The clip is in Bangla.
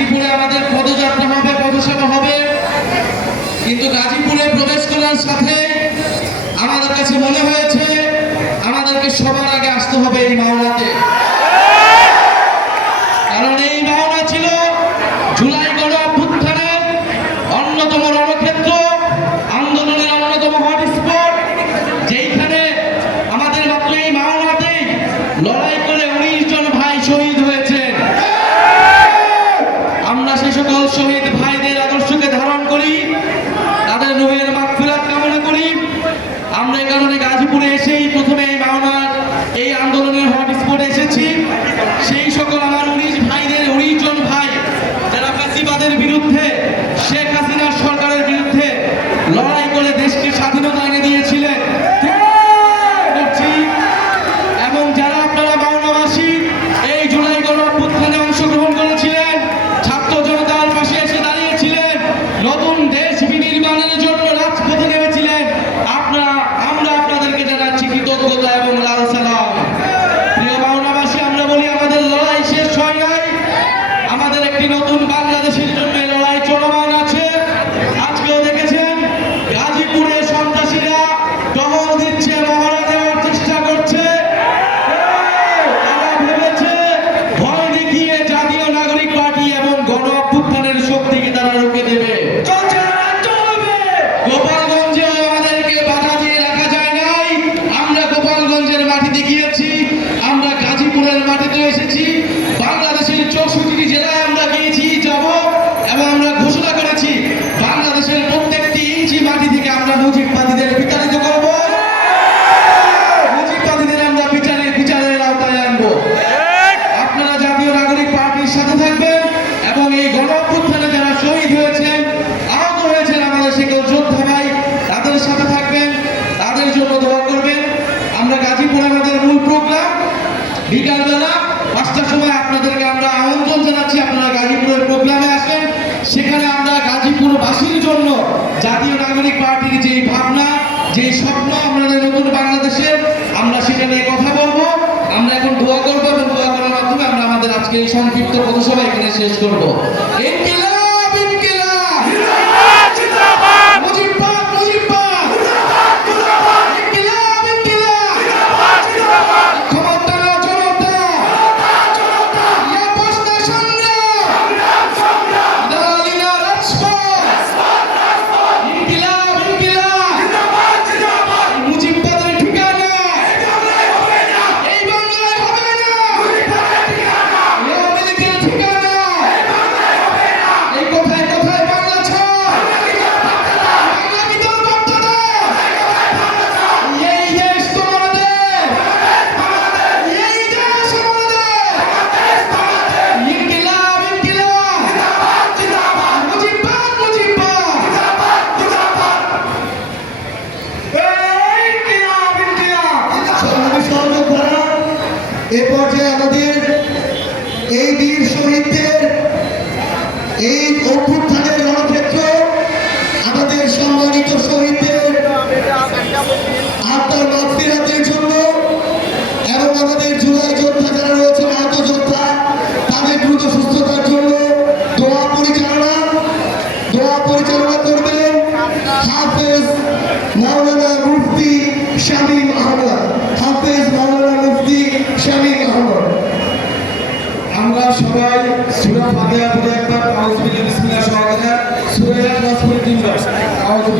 গাজীপুরে আমাদের পদযাত্রা হবে, পথসভা হবে, কিন্তু গাজীপুরে প্রবেশ করার সাথে আমাদের কাছে মনে হয়েছে আমাদেরকে সবার আগে আসতে হবে এই মাওনাতে। কারণ এই মাওনা ছিল জুলাই গণ অভ্যুত্থানের অন্যতম রণক্ষেত্র, আন্দোলনের অন্যতম হটস্পট, যেইখানে আমাদের মাত্র এই মাওনাতেই লড়াই করে 19 জন ভাই শহীদ হয়েছেন। আমরা সেই সকল শহীদ ভাইদের আদর্শকে ধারণ করি, তাদের রুহের মাগফিরাত কামনা করি। আমরা এই কারণে গাজীপুরে এসেই প্রথমে এই মাওনার এই আন্দোলনের হটস্পটে এসেছি। সেই সকল আমার 19 ভাইদের, 19 জন ভাই যারা ফ্যাসিবাদের বিরুদ্ধে, শেখ হাসিনার সরকারের বিরুদ্ধে লড়াই করে দেশকে স্বাধীনতা এনে দিয়েছিলেন, এবং যারা আপনারা মাওনাবাসী এই জুলাই গণ অভ্যুত্থানে অংশগ্রহণ করেছিলেন, ছাত্র জনতার পাশে এসে দাঁড়িয়েছিলেন, নতুন দেশ বিনির্মাণের জন্য রাজপথে নেমেছিলেন, আমরা আপনাদেরকে জানাচ্ছি কৃতজ্ঞতা এবং লাল সালাম। প্রিয় মাওনাবাসী, আমরা বলি আমাদের লড়াই শেষ হয় নাই, আমাদের একটি নতুন বাংলাদেশের জন্য লড়াই চলমান আছে। আজকেও দেখেছেন গাজীপুরে সন্ত্রাসীরা টহল দিচ্ছে, মহড়া দেওয়ার চেষ্টা করছে। তারা ভেবেছে ভয় দেখিয়ে জাতীয় নাগরিক পার্টি এবং গণ অভ্যুত্থানের শক্তিকে তারা রুখে দেবে। গোপালগঞ্জে আমাদেরকে বাধা দিয়ে রাখা যায় নাই। আমরা গোপালগঞ্জের মাটিতে গিয়েছি, আমরা গাজীপুরের মাটিতে এসেছি, বাংলাদেশের 64টি জেলায় আমরা গিয়েছি, যাব, এবং আমরা ঘোষণা করেছি বাংলাদেশের প্রত্যেকটি ইঞ্চি মাটি থেকে আমরা মুজিববাদীদের বিতাড়িত করব, মুজিববাদীদের আমরা বিচারের আওতায় আনবো। আপনারা জাতীয় নাগরিক পার্টির সাথে থাকবেন এবং এই গণ অভ্যুত্থানে যারা শহীদ হয়েছেন, আহত হয়েছেন, আমাদের সকল যোদ্ধা ভাই, তাদের সাথে থাকবেন, তাদের জন্য দোয়া করবেন। আমরা গাজীপুরে আমাদের মূল প্রোগ্রাম বিকালবেলা 5টার সময় আপনাদেরকে আমরা আমন্ত্রণ জানাচ্ছি, আপনারা গাজীপুরের প্রোগ্রামে আসেন। সেখানে আমরা গাজীপুরবাসীর জন্য জাতীয় নাগরিক পার্টির যে ভাবনা, যে স্বপ্ন আমাদের নতুন বাংলাদেশের, আমরা সেটা নিয়ে কথা বলবো। আমরা এখন দোয়া করবো এবং দোয়া করার মাধ্যমে আমরা আমাদের আজকে এই সংক্ষিপ্ত পথসভা এখানে শেষ করবো। ইনকিলাব, ইনকিলাব, জিন্দাবাদ, মুজিববাদ, মুজিববাদ, জিন্দাবাদ, জিন্দাবাদ, ইনকিলাব, ইনকিলাব, জিন্দাবাদ, জিন্দাবাদ, ক্ষমতা না জনতা, জনতা, ইয়া প্রশ্ন সংগ্রাম, সংগ্রাম, দালালি না রাজপথ, রাজপথ, ইনকিলাব, ইনকিলাব, জিন্দাবাদ, জিন্দাবাদ, মুজিববাদের ঠিকানা হবে না, এই বাংলায় হবে না, মুজিববাদের ঠিকানা, আওয়ামী লীগের ঠিকানা এই বাংলায় হবে না, এই কোথায় কোথায় বাংলা ছাড়, বাংলা কি তোর বার্তা দাও, এই দেশ তোমাদের, এই দেশ আমাদের, ইনকিলাব, ইনকিলাব, জিন্দাবাদ, জিন্দাবাদ, মুজিববাদ, মুজিববাদ, জিন্দাবাদ, জিন্দাবাদ, ইনকিলাব, ইনকিলাব। সংগ্রামী সহযোদ্ধারা, এ পর্যায়ে আমাদের এই বীর শহীদদের, এই অভ্যুত্থানের রণক্ষেত্র, আমাদের সম্মানিত শহীদদের আত্মার মাগফিরাতের জন্য এবং আমাদের জুলাই যোদ্ধা যারা রয়েছে, আহত যোদ্ধা, তাদের দ্রুত সুস্থতার জন্য দোয়া পরিচালনা করবেন হাফেজ মাওলানা মুফতি শামীম আহমদ। হাফেজ মাওলানা মুফতি শামীম আহমদ। আমরা সবাই সূরা ফাতিহা পড়ে একবার আউযু বিল্লাহি বিসমিল্লাহ সহকারে সূরা ইখলাস পড়ে 3 বার আউযু